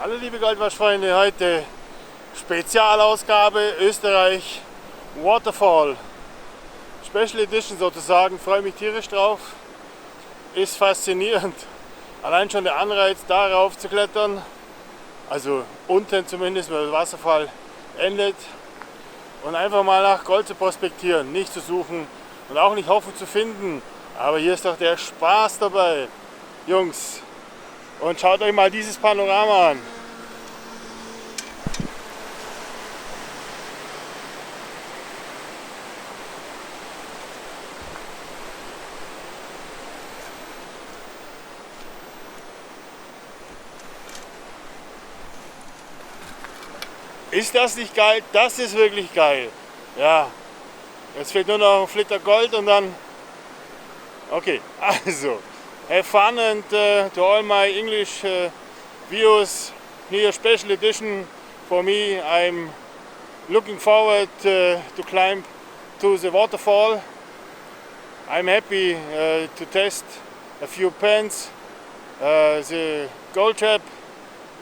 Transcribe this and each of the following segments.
Hallo liebe Goldwaschfreunde, heute Spezialausgabe Österreich Waterfall. Special Edition sozusagen, freue mich tierisch drauf. Ist faszinierend. Allein schon der Anreiz darauf zu klettern, also unten zumindest, weil der Wasserfall endet. Und einfach mal nach Gold zu prospektieren, nicht zu suchen und auch nicht hoffen zu finden. Aber hier ist doch der Spaß dabei, Jungs. Und schaut euch mal dieses Panorama an. Ist das nicht geil? Das ist wirklich geil. Ja, jetzt fehlt nur noch ein Flitter Gold und dann... Okay, also... Have fun and to all my English viewers, here special edition for me. I'm looking forward to climb to the waterfall. I'm happy to test a few pens, the gold trap,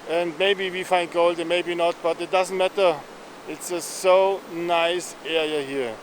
and maybe we find gold and maybe not, but it doesn't matter. It's a so nice area here.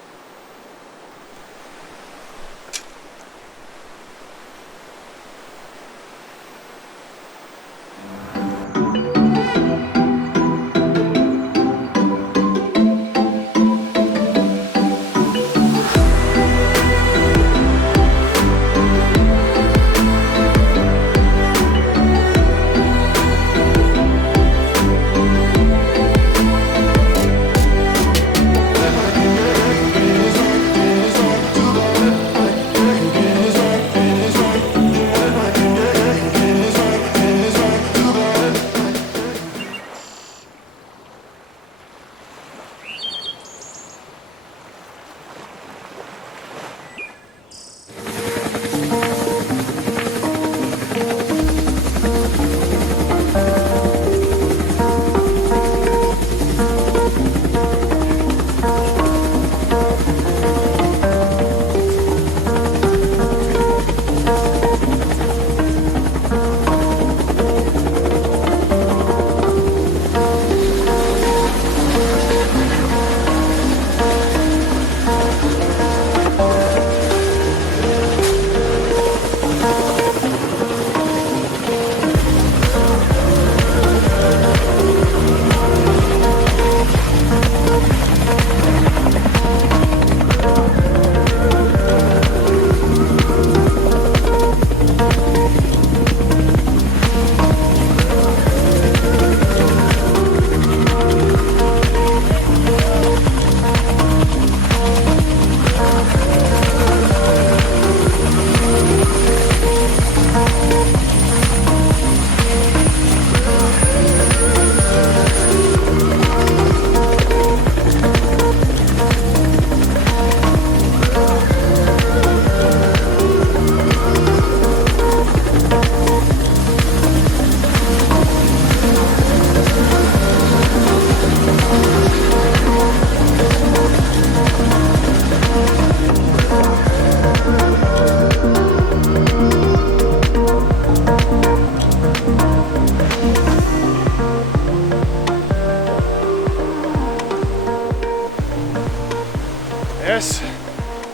Yes,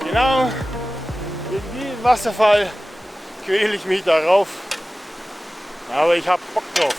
genau wie im Wasserfall quäle ich mich darauf, aber ich habe Bock drauf.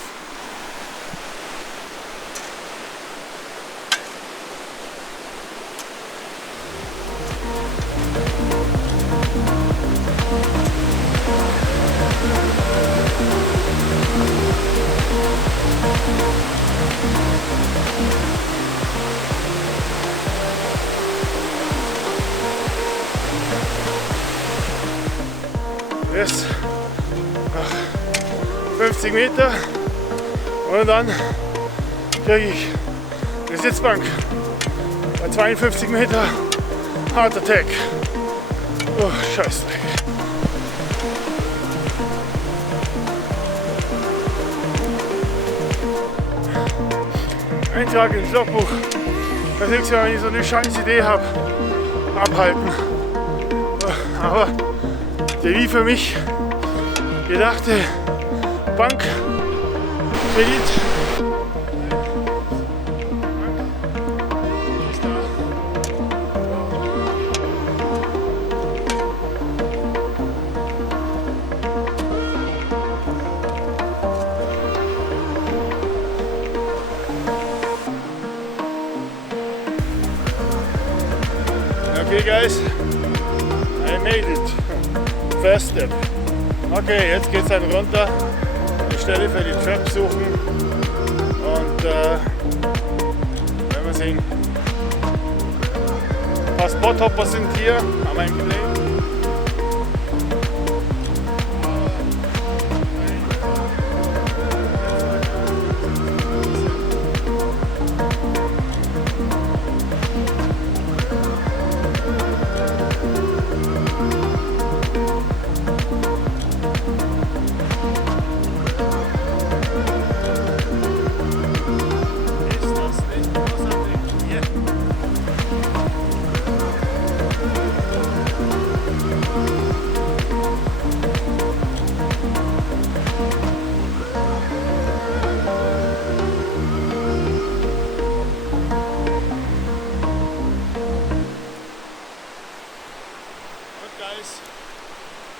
Jetzt noch 50 Meter und dann kriege ich eine Sitzbank bei 52 Meter Heart Attack. Oh, Scheiße. Eintrag ins Logbuch. Das nächste Mal, wenn ich so eine scheiß Idee habe, abhalten. Aber der wie für mich gedachte Bankkredit guys, I made it. First step. Okay, jetzt geht's dann runter. Die Stelle für die Trap suchen und werden wir sehen. Ein paar Spothopper sind hier an meinem Play.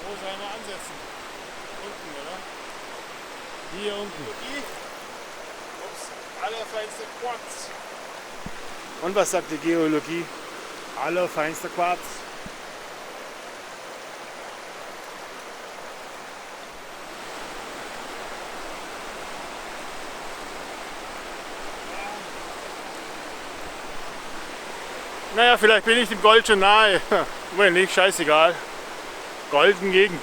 Wo sollen wir ansetzen? Unten, oder? Hier unten. Ups, allerfeinster Quarz. Und was sagt die Geologie? Allerfeinster Quarz. Naja, vielleicht bin ich dem Gold schon nahe. Wenn nicht, scheißegal. Golden Gegend.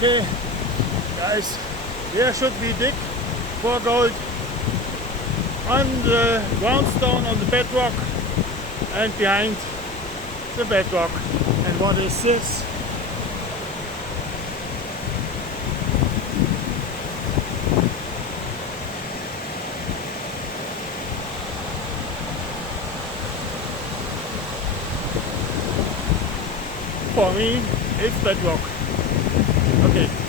Okay, guys, here should be dig for gold on the groundstone, on the bedrock, and behind the bedrock. And what is this? For me, it's bedrock. Okay.